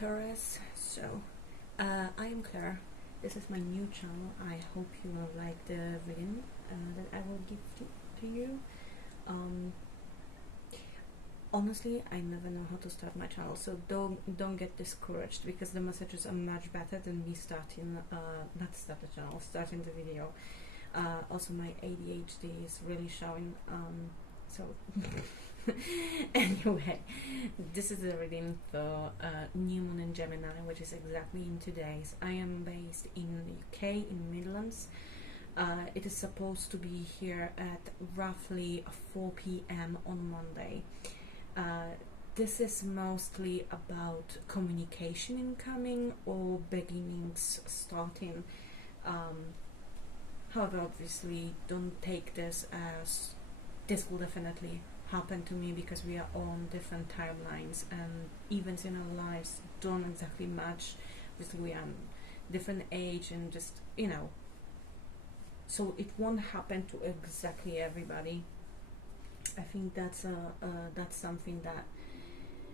Taurus. So, I am Claire. This is my new channel. I hope you will like the reading that I will give to you. Honestly, I never know how to start my channel, so don't get discouraged because the messages are much better than me starting starting the video. Also, my ADHD is really showing. So anyway, this is the reading for new moon in Gemini, which is exactly in 2 days. I am based in the UK, in Midlands. It is supposed to be here at roughly 4 p.m. on Monday. This is mostly about communication incoming or beginnings starting. However, obviously, don't take this as this will definitely happen to me because we are on different timelines and events in our lives don't exactly match. Obviously, we are different age and just, so it won't happen to exactly everybody. I think that's something that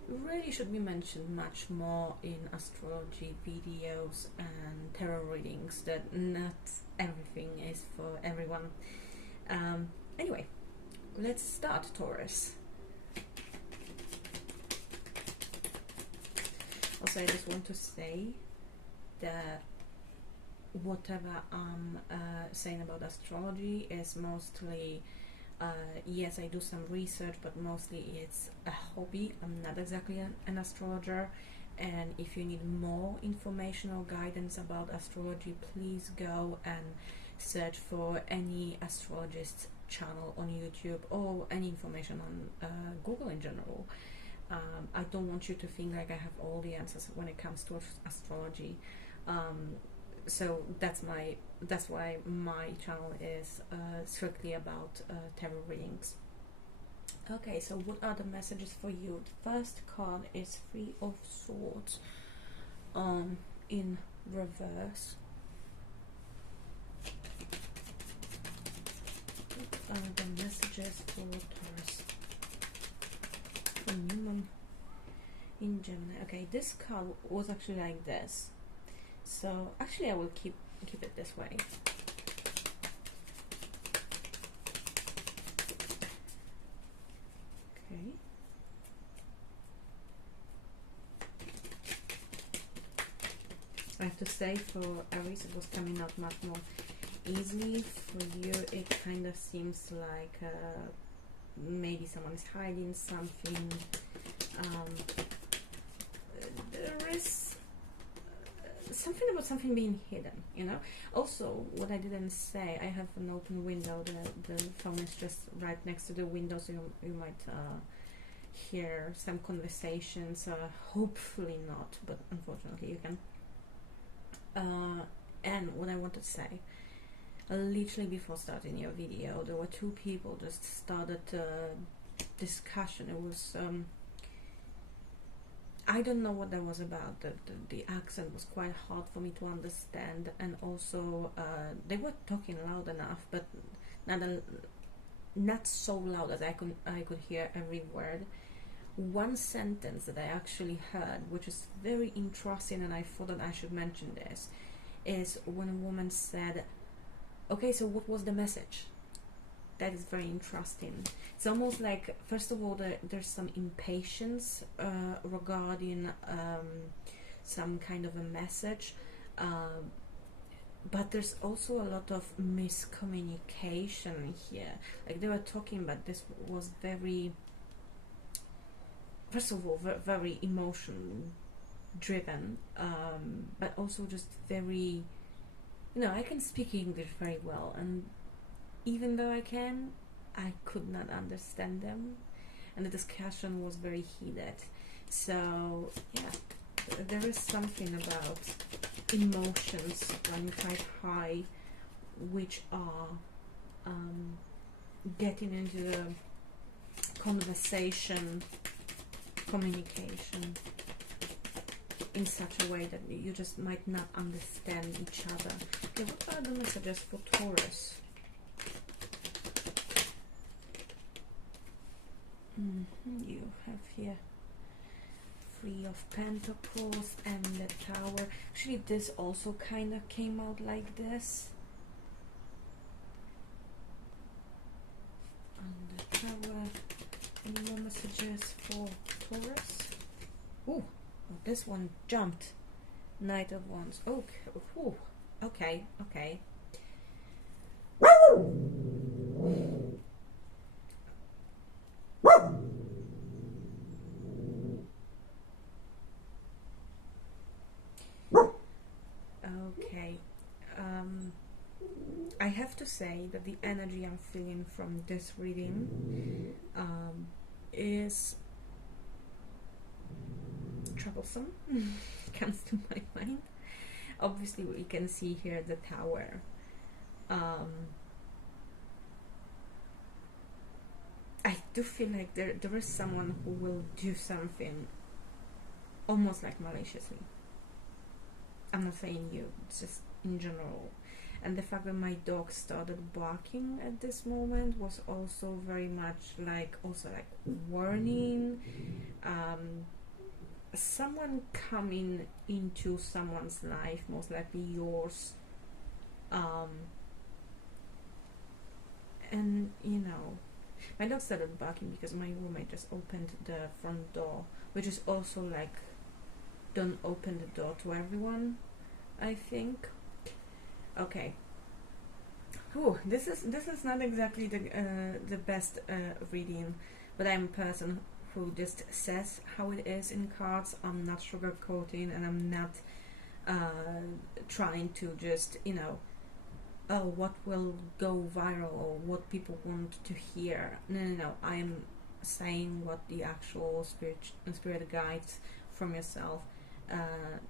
really should be mentioned much more in astrology videos and tarot readings, that not everything is for everyone. Anyway, let's start, Taurus. Also, I just want to say that whatever I'm saying about astrology is mostly yes, I do some research, but mostly it's a hobby. I'm not exactly an astrologer, and if you need more information or guidance about astrology, please go and search for any astrologist's channel on YouTube or any information on Google in general. I don't want you to think like I have all the answers when it comes to astrology. So that's why my channel is strictly about tarot readings. Okay, so what are the messages for you? The first card is Three of Swords in reverse. What are the messages for Taurus? For new moon in Gemini. Okay, this card was actually like this. So actually I will keep it this way. Okay. I have to say, for Aries it was coming out much more easily. For you it kind of seems like maybe someone is hiding something. There is something about something being hidden, Also, what I didn't say, I have an open window. The phone is just right next to the window, so you might hear some conversations. Hopefully not, but unfortunately you can. And what I wanted to say, literally before starting your video, there were two people just started a discussion. It was I don't know what that was about. The accent was quite hard for me to understand, and also they were talking loud enough, but not so loud as I could hear every word. One sentence that I actually heard, which is very interesting, and I thought that I should mention this, is when a woman said, "Okay, so what was the message?" That is very interesting. It's almost like, first of all, there's some impatience regarding some kind of a message, but there's also a lot of miscommunication here. Like they were talking, but this was very, first of all, very emotion driven, but also just very, I can speak English very well, and even though I could not understand them, and the discussion was very heated. So yeah, there is something about emotions running quite high, which are getting into the conversation, communication in such a way that you just might not understand each other. Okay, what are the messages for Taurus? You have here Three of Pentacles and the Tower. Actually, this also kind of came out like this. And the Tower. Any more messages for Taurus? Ooh, this one jumped. Knight of Wands. Okay. Ooh. Okay. Okay. Okay. I have to say that the energy I'm feeling from this reading is troublesome. Comes to my mind. Obviously, we can see here the Tower. I do feel like there is someone who will do something almost like maliciously. I'm not saying you, it's just in general. And the fact that my dog started barking at this moment was also very much like, also like warning. Someone coming into someone's life, most likely yours. And you know, my dog started barking because my roommate just opened the front door, which is also like, don't open the door to everyone, I think. Okay. Ooh, this is not exactly the best reading, but I'm a person who just says how it is in cards. I'm not sugarcoating, and I'm not trying to just, you know, oh, what will go viral or what people want to hear. No. I'm saying what the actual spirit guides from yourself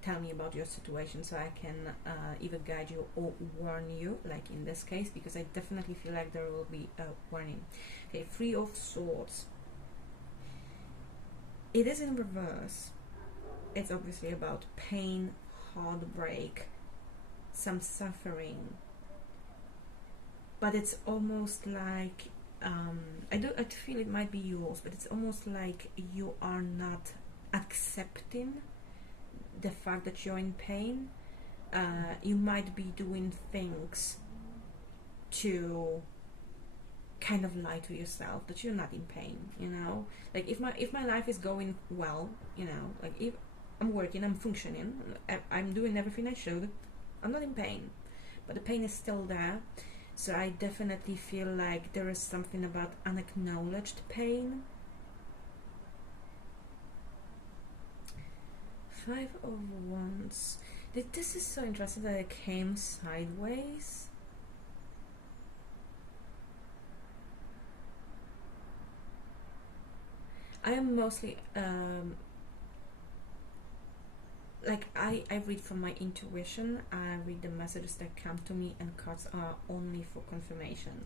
tell me about your situation, so I can either guide you or warn you, like in this case, because I definitely feel like there will be a warning. Okay, Three of Swords. It is in reverse. It's obviously about pain, heartbreak, some suffering, but it's almost like I feel it might be yours, but it's almost like you are not accepting the fact that you're in pain. You might be doing things to kind of lie to yourself that you're not in pain, you know. Like if my life is going well, you know, like if I'm working, I'm functioning, I'm doing everything I should, I'm not in pain, but the pain is still there. So I definitely feel like there is something about unacknowledged pain. Five of Wands. This is so interesting that it came sideways. I am mostly like I read from my intuition. I read the messages that come to me, and cards are only for confirmation.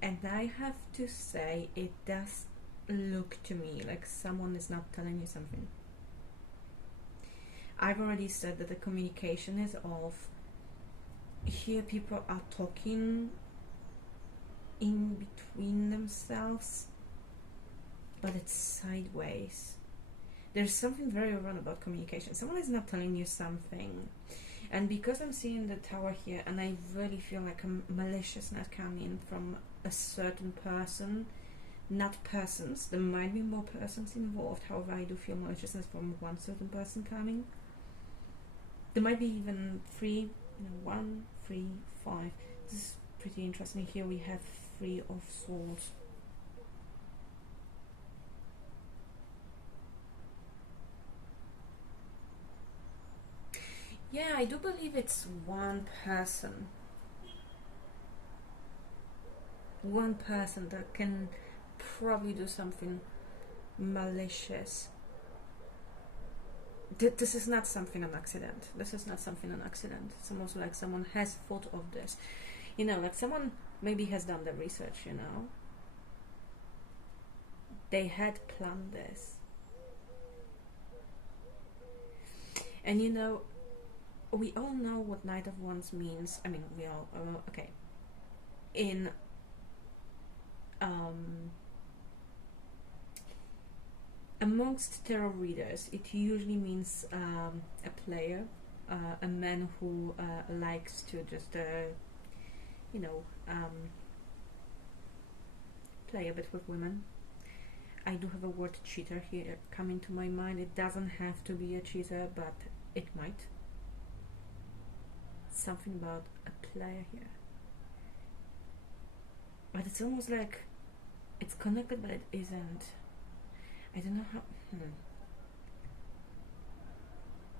And I have to say, it does look to me like someone is not telling you something. I've already said that the communication is off. Here people are talking in between themselves, but it's sideways. There's something very wrong about communication. Someone is not telling you something. And because I'm seeing the Tower here, and I really feel like a maliciousness coming from a certain person, not persons, there might be more persons involved, however I do feel maliciousness from one certain person coming. There might be even three, 1, 3, 5. This is pretty interesting. Here we have Three of Swords. Yeah, I do believe it's one person. One person that can probably do something malicious. This is not something an accident. This is not something an accident. It's almost like someone has thought of this. You know, like someone maybe has done the research, you know. They had planned this. And you know, we all know what Knight of Wands means. I mean, we all, okay. In amongst tarot readers, it usually means a player, a man who likes to just, you know, play a bit with women. I do have a word cheater here coming to my mind. It doesn't have to be a cheater, but it might. Something about a player here. But it's almost like it's connected, but it isn't. I don't know how.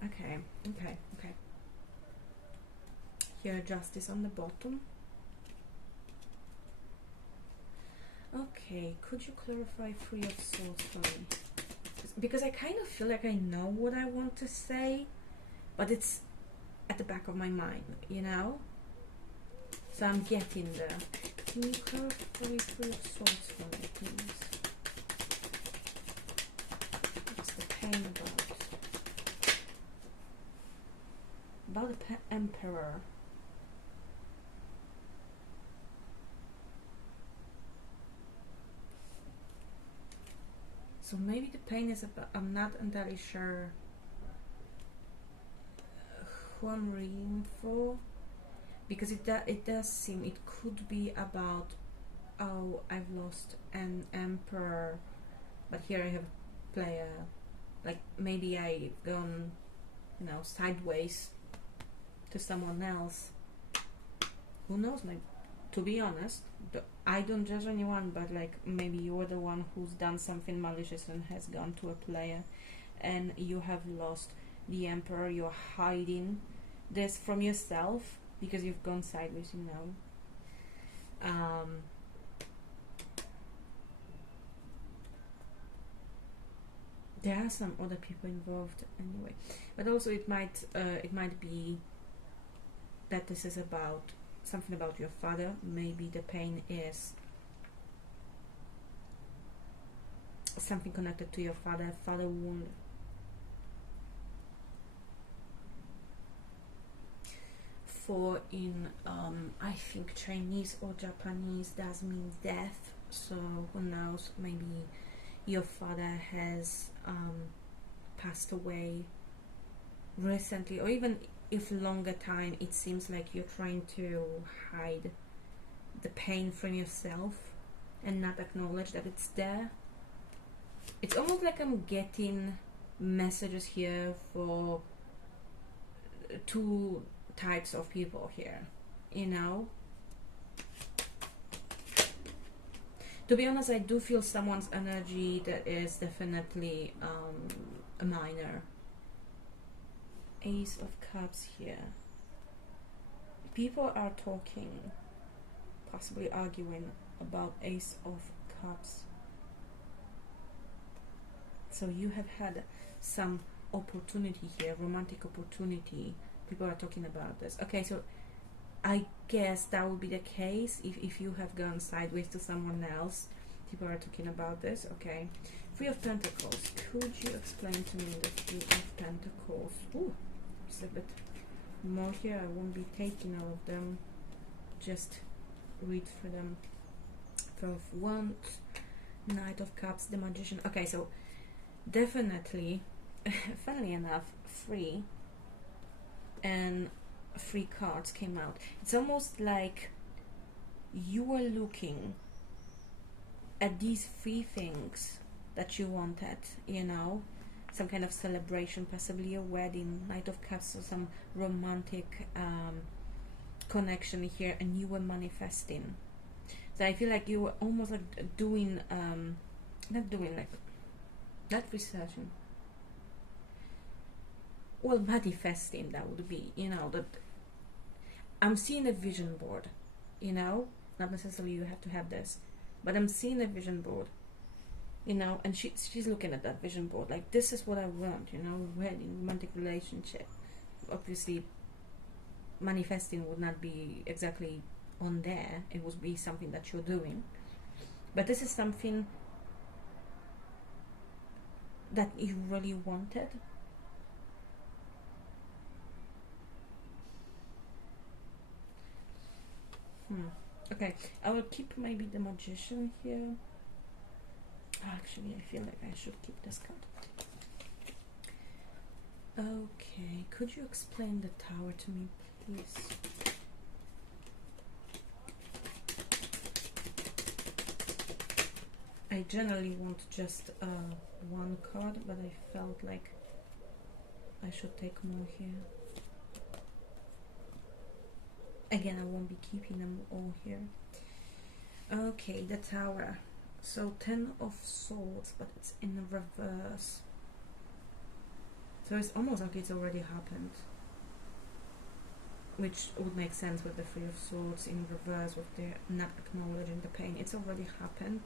Okay. Here, justice on the bottom. Okay, could you clarify Three of Swords for me? Because I kind of feel like I know what I want to say, but it's at the back of my mind, you know? So I'm getting there. Can you clarify Three of Swords for me, please? What's the pain about? About the Emperor. So maybe the pain is about, I'm not entirely sure who I'm reading for, because it does seem it could be about, oh, I've lost an emperor, but here I have a player, like maybe I've gone, you know, sideways to someone else. Who knows? Like, to be honest, I don't judge anyone, but like maybe you're the one who's done something malicious and has gone to a player, and you have lost the emperor. You're hiding this from yourself because you've gone sideways, you know. There are some other people involved anyway, but also it might be that this is about something about your father. Maybe the pain is something connected to your father wound. For in I think Chinese or Japanese does mean death, so who knows, maybe your father has passed away recently, or even if longer time. It seems like you're trying to hide the pain from yourself and not acknowledge that it's there. It's almost like I'm getting messages here for two types of people here, you know. To be honest, I do feel someone's energy that is definitely a minor. Ace of Cups here. People are talking, possibly arguing about Ace of Cups. So you have had some opportunity here, romantic opportunity. People are talking about this. Okay, so I guess that would be the case if you have gone sideways to someone else. People are talking about this. Okay. Three of Pentacles. Could you explain to me the Three of Pentacles? Ooh, it's a bit more here. I won't be taking all of them. Just read through them. Four of Wands, Knight of Cups, the Magician. Okay, so definitely, funnily enough, three and three cards came out. It's almost like you were looking at these three things that you wanted, you know, some kind of celebration, possibly a wedding, Knight of Cups, so some romantic connection here, and you were manifesting. So I feel like you were almost like doing not researching, well, manifesting, that would be, you know, that I'm seeing a vision board, you know, not necessarily you have to have this, but I'm seeing a vision board, you know, and she's looking at that vision board like, this is what I want, you know, wedding, romantic relationship. Obviously manifesting would not be exactly on there, it would be something that you're doing, but this is something that you really wanted. Okay, I will keep maybe the Magician here. Actually, I feel like I should keep this card. Okay, could you explain the Tower to me, please? I generally want just one card, but I felt like I should take more here. Again, I won't be keeping them all here. Okay, the Tower. So 10 of Swords, but it's in reverse. So it's almost like it's already happened. Which would make sense with the 3 of Swords in reverse, with the not acknowledging the pain. It's already happened.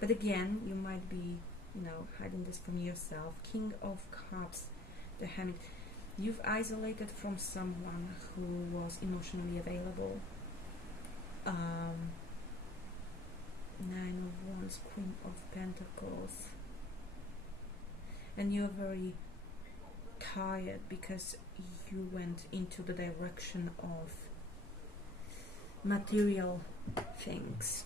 But again, you might be, you know, hiding this from yourself. King of Cups, the Hermit. You've isolated from someone who was emotionally available. 9 of Wands, Queen of Pentacles. And you're very tired because you went into the direction of material things.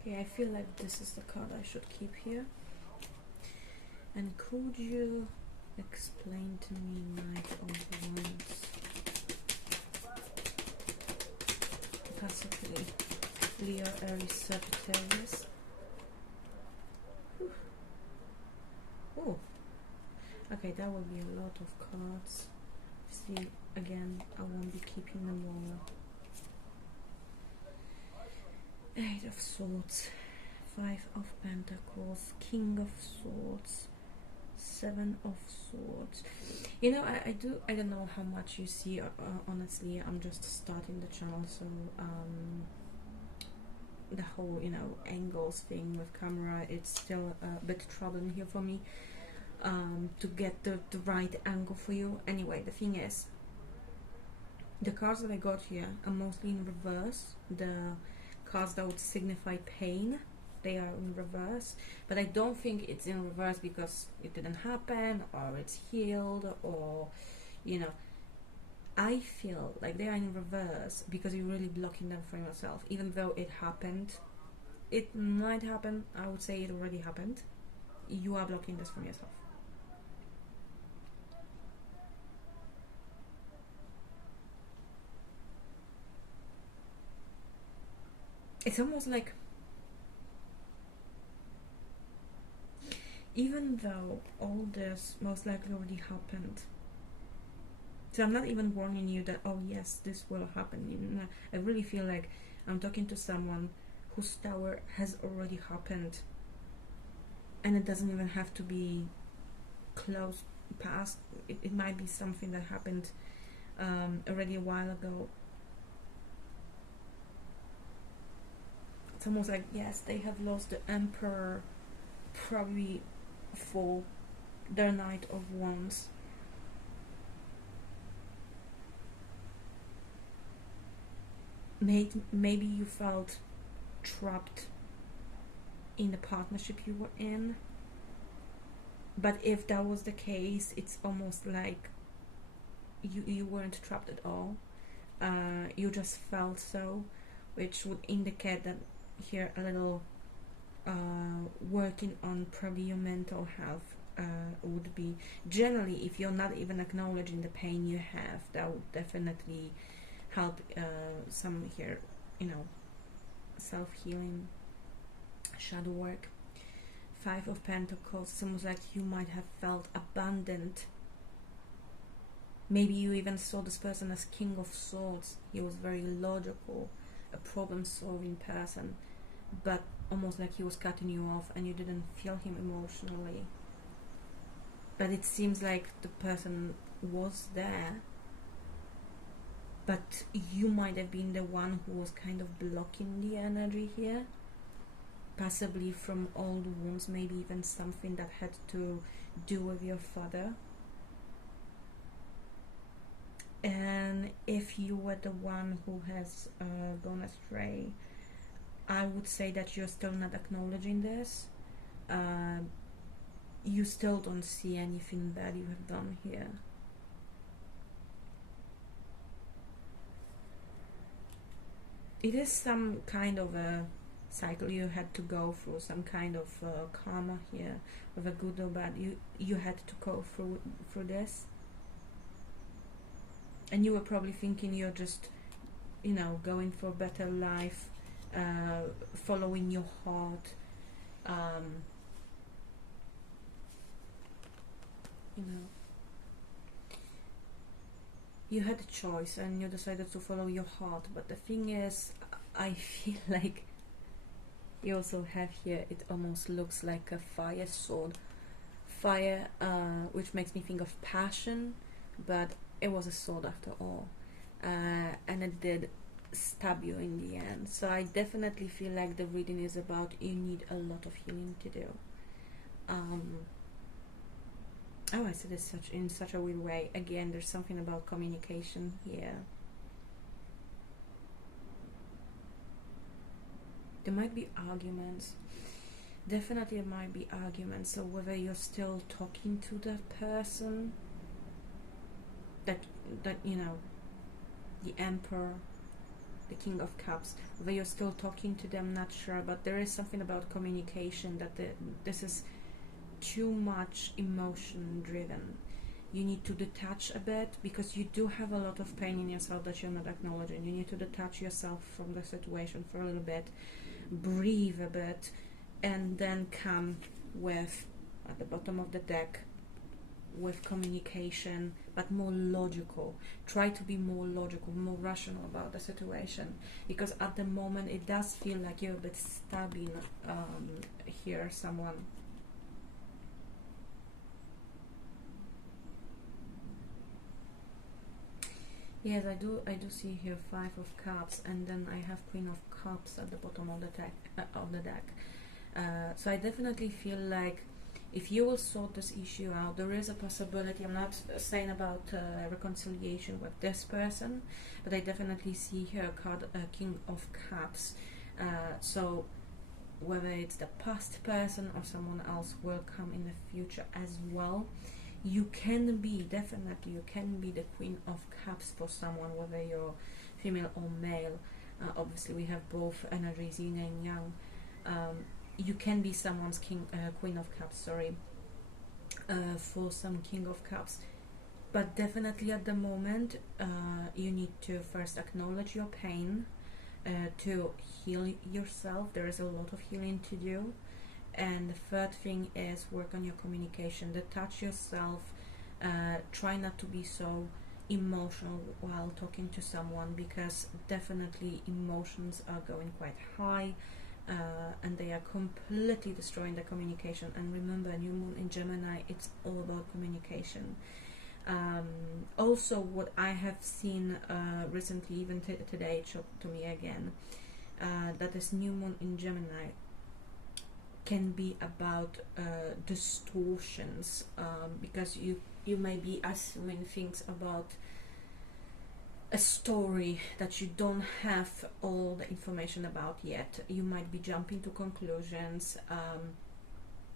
Okay, I feel like this is the card I should keep here. And could you explain to me Knight of Wands? Possibly Leo, Aries, Sagittarius. Oh, okay, that would be a lot of cards. See, again, I won't be keeping them all. 8 of Swords, 5 of Pentacles, King of Swords, 7 of Swords. You know, I don't know how much you see, honestly. I'm just starting the channel, so the whole, you know, angles thing with camera, it's still a bit troubling here for me, to get the right angle for you. Anyway, the thing is, the cards that I got here are mostly in reverse. The cards that would signify pain, they are in reverse, but I don't think it's in reverse because it didn't happen or it's healed, or, you know, I feel like they are in reverse because you're really blocking them from yourself. Even though it happened, it might happen, I would say it already happened, you are blocking this from yourself. It's almost like, even though all this most likely already happened, so I'm not even warning you that, oh yes, this will happen. You know, I really feel like I'm talking to someone whose Tower has already happened, and it doesn't even have to be close past. It might be something that happened already a while ago. It's almost like, yes, they have lost the Emperor, probably for their Knight of Wands. Maybe you felt trapped in the partnership you were in, but if that was the case, it's almost like you weren't trapped at all. You just felt so, which would indicate that here a little working on probably your mental health would be, generally, if you're not even acknowledging the pain you have, that would definitely help some here, you know, self-healing, shadow work. 5 of Pentacles, seems like you might have felt abandoned. Maybe you even saw this person as King of Swords. He was very logical, a problem-solving person, but almost like he was cutting you off and you didn't feel him emotionally. But it seems like the person was there, but you might have been the one who was kind of blocking the energy here, possibly from old wounds, maybe even something that had to do with your father. And if you were the one who has gone astray, I would say that you're still not acknowledging this. You still don't see anything bad you have done here. it is some kind of a cycle you had to go through, some kind of karma here, whether good or bad. You had to go through this, and you were probably thinking you're just, you know, going for a better life, following your heart. You know, you had a choice and you decided to follow your heart, but the thing is, I feel like you also have here, it almost looks like a fire sword. Fire, which makes me think of passion, but it was a sword after all. And it did stab you in the end. So I definitely feel like the reading is about you need a lot of healing to do. Oh, I said it in such a weird way. Again, there's something about communication here. There might be arguments. Definitely there might be arguments. So whether you're still talking to that person, that you know, the Emperor, the King of Cups, whether you're still talking to them, not sure, but there is something about communication that this is too much emotion driven. You need to detach a bit, because you do have a lot of pain in yourself that you're not acknowledging. You need to detach yourself from the situation for a little bit, breathe a bit, and then come with, at the bottom of the deck, with communication, but more logical. Try to be more logical, more rational about the situation, because at the moment it does feel like you're a bit stabbing here someone. Yes, I do see here 5 of Cups, and then I have Queen of Cups at the bottom of the deck. So I definitely feel like if you will sort this issue out, there is a possibility. I'm not saying about reconciliation with this person, but I definitely see here a card, King of Cups. So whether it's the past person or someone else will come in the future as well. You can be, definitely, you can be the Queen of Cups for someone, whether you're female or male. Obviously, we have both energies, yin and yang. You can be someone's Queen of Cups, sorry, for some King of Cups. But definitely at the moment, you need to first acknowledge your pain, to heal yourself. There is a lot of healing to do. And the third thing is work on your communication. Detach yourself. Try not to be so emotional while talking to someone, because definitely emotions are going quite high, and they are completely destroying the communication. And remember, new moon in Gemini, it's all about communication. Also, what I have seen recently, even today, it showed to me again, that this new moon in Gemini can be about distortions, because you may be assuming things about a story that you don't have all the information about yet. You might be jumping to conclusions,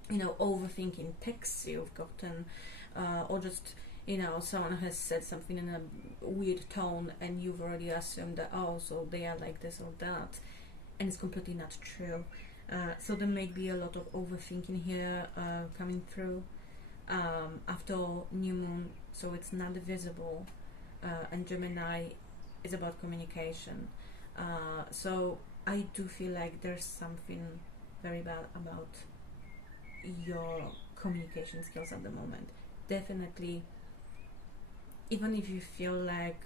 you know, overthinking texts you've gotten, or just, you know, someone has said something in a weird tone and you've already assumed that, oh, so they are like this or that, and it's completely not true. So there may be a lot of overthinking here coming through. After all, new moon, so it's not visible, and Gemini is about communication. So I do feel like there's something very bad about your communication skills at the moment. Definitely, even if you feel like,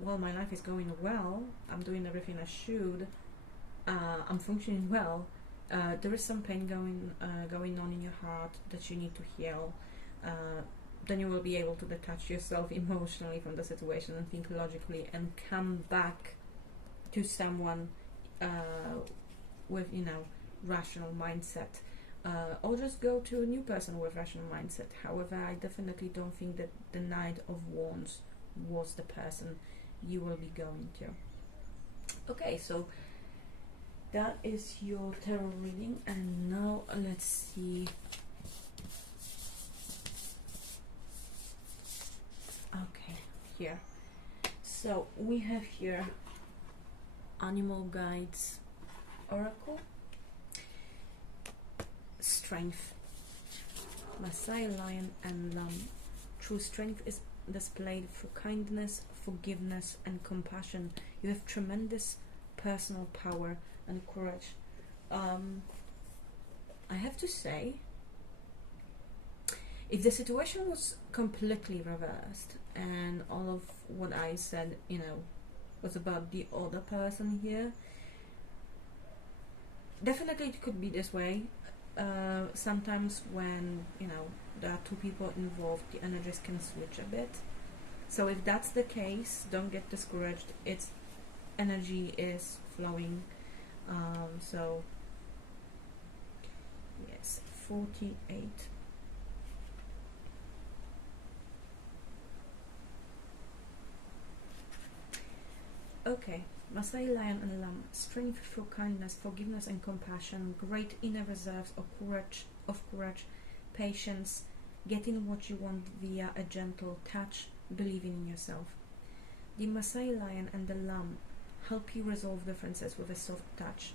well, my life is going well, I'm doing everything I should, I'm functioning well, there is some pain going on in your heart that you need to heal. Then you will be able to detach yourself emotionally from the situation and think logically, and come back to someone with, you know, rational mindset, or just go to a new person with rational mindset. However, I definitely don't think that the Knight of Wands was the person you will be going to. Okay, so that is your tarot reading, and now let's see. Okay, here. So we have here Animal Guides Oracle. Strength. Maasai lion and lamb. True strength is displayed through kindness, forgiveness, and compassion. You have tremendous personal power and courage. I have to say, if the situation was completely reversed and all of what I said, was about the other person here, definitely it could be this way. Sometimes when, there are two people involved, the energies can switch a bit. So if that's the case, don't get discouraged. Its energy is flowing. So, yes, 48. Okay, Maasai lion and lamb. Strength through kindness, forgiveness, and compassion. Great inner reserves of courage, patience, getting what you want via a gentle touch, believing in yourself. The Maasai lion and the lamb help you resolve differences with a soft touch.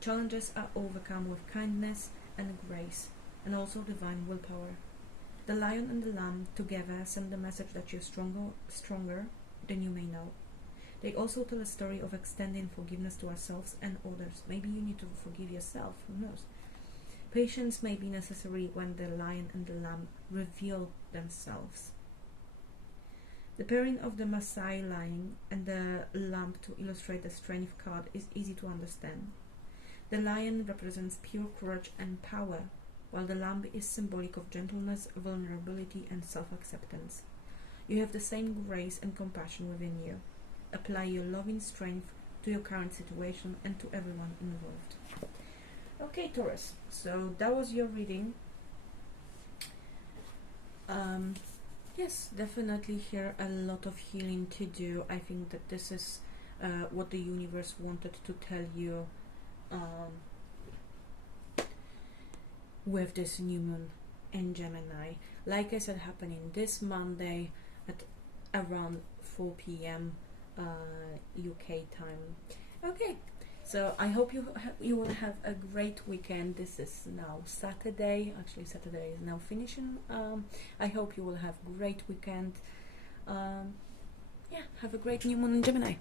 Challenges are overcome with kindness and grace, and also divine willpower. The lion and the lamb together send the message that you're stronger than you may know. They also tell a story of extending forgiveness to ourselves and others. Maybe you need to forgive yourself, who knows? Patience may be necessary when the lion and the lamb reveal themselves. The pairing of the Maasai lion and the lamb to illustrate the strength card is easy to understand. The lion represents pure courage and power, while the lamb is symbolic of gentleness, vulnerability, and self-acceptance. You have the same grace and compassion within you. Apply your loving strength to your current situation and to everyone involved. Okay, Taurus, so that was your reading. Yes, definitely here a lot of healing to do. I think that this is what the universe wanted to tell you with this new moon in Gemini. Like I said, happening this Monday at around 4 p.m. UK time. Okay, so I hope you will have a great weekend. This is now Saturday. Actually, Saturday is now finishing. I hope you will have a great weekend. Yeah, have a great new moon in Gemini.